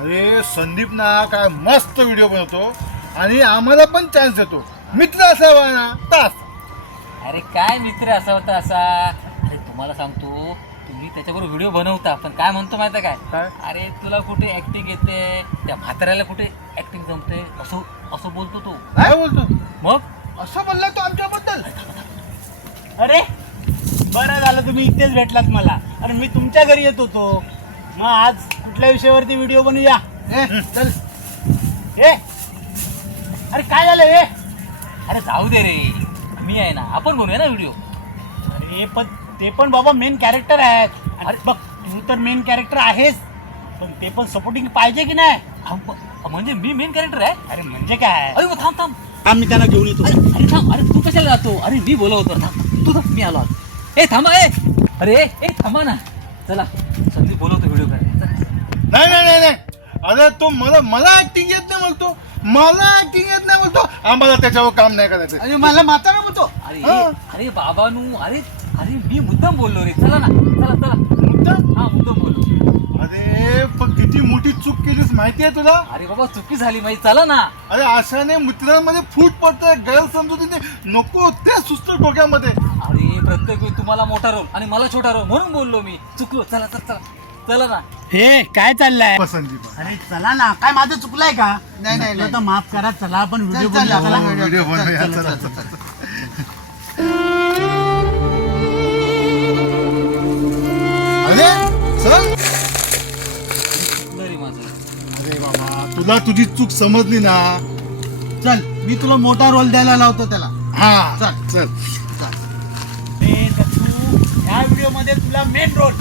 अरे संदीप ना काय मस्त व्हिडिओ बनवतो आणि आम्हाला पण चान्स देतो. मित्र असावा ना तास. अरे काय मित्र असावा तर असा. अरे तुम्हाला सांगतो, तुम्ही त्याच्याबरोबर व्हिडिओ बनवता पण काय म्हणतो माहिती आहे काय? अरे तुला कुठे ऍक्टिंग येते, त्या म्हाताऱ्याला कुठे ऍक्टिंग जमते, असं असं बोलतो तू. काय बोलतो? मग असं बोलला तो आमच्याबद्दल. अरे बरं झालं तुम्ही इथेच भेटलात मला. अरे मी तुमच्या घरी येत होतो. मग आज कुठल्या विषयावरती व्हिडिओ बनवूया? चल. ए अरे काय झालं हे? अरे जाऊ दे रे, मी आहे ना, आपण बनवूया ना व्हिडिओ. अरे पण ते पण बाबा मेन कॅरेक्टर आहेत. अरे बघ तू तर मेन कॅरेक्टर आहेस, पण ते पण सपोर्टिंग पाहिजे की नाही? म्हणजे मी मेन कॅरेक्टर आहे? अरे म्हणजे काय? अरे मग थांब थांब. मी त्यांना घेऊन येतो. अरे थांब, अरे तू कशाला जातो? अरे मी बोलवतो. थांब तू, थांब मी आलो. ए थांबा. अरे ए थांबा ना. चला संदीप बोलवतो व्हिडिओ करायला. नाही नाही नाही नाही. अरे तो मला ऍक्टिंग येत नाही बोलतो. मला ऍक्टिंग येत नाही बोलतो. आम्हाला त्याच्यावर काम नाही करायचं. आणि मला म्हातारा म्हणतो. अरे हा. अरे बाबानू, अरे अरे मी मुद्दाम बोललो रे. चला ना, चला चला. मुद्दाम बोललो. अरे पण किती मोठी चूक केलीस माहिती आहे तुला? अरे बाबा चुकी झाली माहिती. चला ना. अरे अशाने मित्रांमध्ये फूट पडतंय. गैरसमजुतीने नको ते सुचतं डोक्यामध्ये. अरे प्रत्येक वेळी तुम्हाला मोठा रोल आणि मला छोटा रोल म्हणून बोललो मी. चुकलो. चला चला चला चला ना. हे काय चाललंय? संदीप अरे चला ना. काय माझं चुकलंय का? नाही. तर माफ करा. चला आपण व्हिडिओ चल, चल, बनवूया. चला. व्हिडिओ बनवूया. चल, चला, चल, चला. अरे चल. चुकलं रे माझं. अरे बाबा तुला तुझी चूक समजली ना. चल मी तुला मोठा रोल द्यायला लावतो त्याला. हा चल. चल. ह्या व्हिडिओ मध्ये तुला मेन रोल